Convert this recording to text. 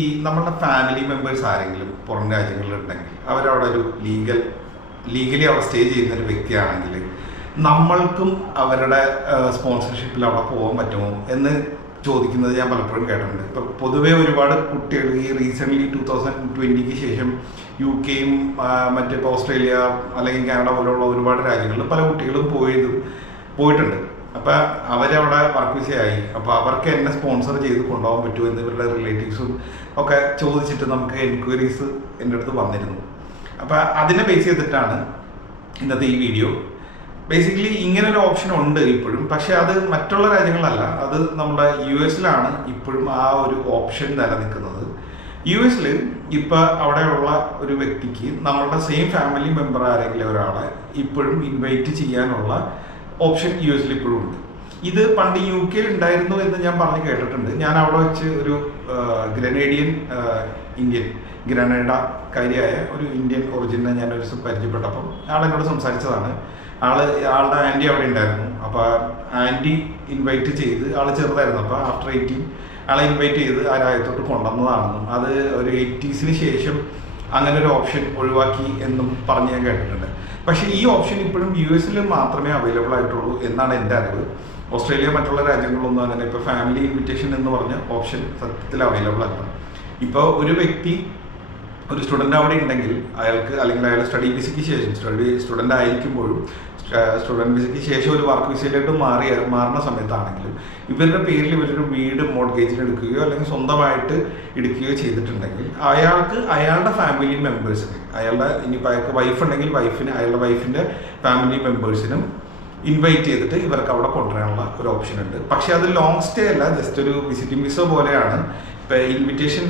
ഈ നമ്മളുടെ family members ആരെങ്കിലും പുറം രാജ്യങ്ങളിലുണ്ടെങ്കിൽ അവരവിടെ ഒരു ലീഗലി അവിടെ സ്റ്റേ ചെയ്യുന്ന ഒരു വ്യക്തിയാണെങ്കിൽ നമ്മൾക്കും അവരുടെ സ്പോൺസർഷിപ്പിൽ അവിടെ പോകാൻ പറ്റുമോ എന്ന് ചോദിക്കുന്നത് ഞാൻ പലപ്പോഴും കേട്ടിട്ടുണ്ട്. ഇപ്പം പൊതുവേ ഒരുപാട് കുട്ടികൾ ഈ റീസെൻ്റ്ലി 2020 ശേഷം UK-യും മറ്റിപ്പോൾ ഓസ്ട്രേലിയ അല്ലെങ്കിൽ കാനഡ പോലുള്ള ഒരുപാട് രാജ്യങ്ങളിൽ പല കുട്ടികളും പോയിട്ടുണ്ട്. അപ്പം അവരവിടെ വർക്ക് വിസയായി. അപ്പോൾ അവർക്ക് എന്നെ സ്പോൺസർ ചെയ്ത് കൊണ്ടുപോകാൻ പറ്റുമോ എന്ന് ഇവരുടെ റിലേറ്റീവ്സും ഒക്കെ ചോദിച്ചിട്ട് നമുക്ക് എൻക്വയറീസ് എൻ്റെ അടുത്ത് വന്നിരുന്നു. അപ്പോൾ അതിനെ ബേസ് ചെയ്തിട്ടാണ് ഇന്നത്തെ ഈ വീഡിയോ. ബേസിക്കലി ഇങ്ങനൊരു ഓപ്ഷൻ ഉണ്ട് ഇപ്പോഴും, പക്ഷേ അത് മറ്റുള്ള രാജ്യങ്ങളല്ല, അത് നമ്മുടെ US-ലാണ് ഇപ്പോഴും ആ ഒരു ഓപ്ഷൻ നിലനിൽക്കുന്നത്. US-ൽ ഇപ്പോൾ അവിടെയുള്ള ഒരു വ്യക്തിക്ക് നമ്മളുടെ സെയിം ഫാമിലി മെമ്പർ ആരെങ്കിലും ഒരാളെ ഇപ്പോഴും ഇൻവൈറ്റ് ചെയ്യാനുള്ള ഓപ്ഷൻ US-ൽ ഇപ്പോഴും ഉണ്ട്. ഇത് പണ്ട് UK-ൽ ഉണ്ടായിരുന്നു എന്ന് ഞാൻ പറഞ്ഞ് കേട്ടിട്ടുണ്ട്. ഞാൻ അവിടെ വെച്ച് ഒരു ഗ്രനേഡക്കാരിയായ ഒരു ഇന്ത്യൻ ഒറിജിനെ ഞാൻ ഒരു പരിചയപ്പെട്ടപ്പം ആളെന്നോട് സംസാരിച്ചതാണ്. ആളുടെ ആൻറ്റി അവിടെ ഉണ്ടായിരുന്നു. അപ്പോൾ ആൻറ്റി ഇൻവൈറ്റ് ചെയ്ത്, ആൾ ചെറുതായിരുന്നു, അപ്പോൾ ആഫ്റ്റർ 18 ആളെ ഇൻവൈറ്റ് ചെയ്ത് ആ രാജ്യത്തോട്ട് കൊണ്ടുവന്നതാണെന്നും അത് ഒരു 80s ശേഷം അങ്ങനെ ഒരു ഓപ്ഷൻ ഒഴിവാക്കി എന്നും പറഞ്ഞ് ഞാൻ കേട്ടിട്ടുണ്ട്. പക്ഷേ ഈ ഓപ്ഷൻ ഇപ്പോഴും US-ൽ മാത്രമേ അവൈലബിൾ ആയിട്ടുള്ളൂ എന്നാണ് എൻ്റെ അറിവ്. ഓസ്ട്രേലിയ മറ്റുള്ള രാജ്യങ്ങളിലൊന്നും അങ്ങനെ ഇപ്പോൾ ഫാമിലി ഇൻവിറ്റേഷൻ എന്ന് പറഞ്ഞ ഓപ്ഷൻ സത്യത്തിൽ അവൈലബിൾ അല്ല. ഇപ്പോൾ ഒരു വ്യക്തി ഒരു സ്റ്റുഡൻ്റ് അവിടെ ഉണ്ടെങ്കിൽ അയാൾക്ക്, അല്ലെങ്കിൽ അയാൾ സ്റ്റഡി വിസയ്ക്ക് ശേഷം സ്റ്റുഡൻ്റ് ആയിരിക്കുമ്പോഴും സ്റ്റുഡൻറ്റ് വിസയ്ക്ക് ശേഷം ഒരു വർക്ക് വിസയിലോട്ട് മാറുന്ന സമയത്താണെങ്കിലും ഇവരുടെ പേരിൽ ഇവരൊരു വീട് മോർഗേജിന് എടുക്കുകയോ അല്ലെങ്കിൽ സ്വന്തമായിട്ട് എടുക്കുകയോ ചെയ്തിട്ടുണ്ടെങ്കിൽ അയാൾക്ക് അയാളുടെ ഫാമിലി മെമ്പേഴ്സിന്, ഇനിയിപ്പോൾ അയാൾക്ക് വൈഫ് ഉണ്ടെങ്കിൽ അയാളുടെ വൈഫിൻ്റെ ഫാമിലി മെമ്പേഴ്സിനും ഇൻവൈറ്റ് ചെയ്തിട്ട് ഇവർക്ക് അവിടെ കൊണ്ടുവരാനുള്ള ഒരു ഓപ്ഷൻ ഉണ്ട്. പക്ഷേ അത് ലോങ് സ്റ്റേ അല്ല, ജസ്റ്റ് ഒരു വിസിറ്റിംഗ് വിസ പോലെയാണ്. ഇപ്പോൾ ഇൻവിറ്റേഷൻ